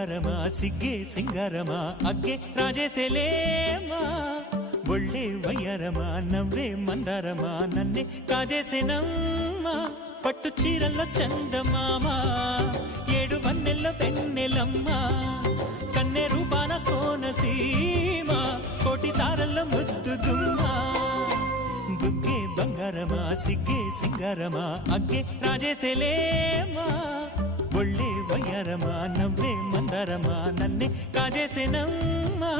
బంగారమా సిగ్గే సింగారమా అగ్గే రాజేసేలేమా ఒళ్ళే వయ్యారమా నవ్వే మందారమా నన్నే కాజేసేనమ్మా పట్టు చీరల్లో చందమామా ఏడు వన్నెల్లో వెన్నెలమ్మా కన్నె రూపాన కోనసీమ కోటి తారల్లో ముద్దుగుమ్మా బుగ్గే బంగారమా సిగ్గే సింగారమా అగ్గే రాజేసేలేమా ఒళ్ళే వయ్యారమా నవ్వే మందారమా నన్నే కాజేసేనమ్మా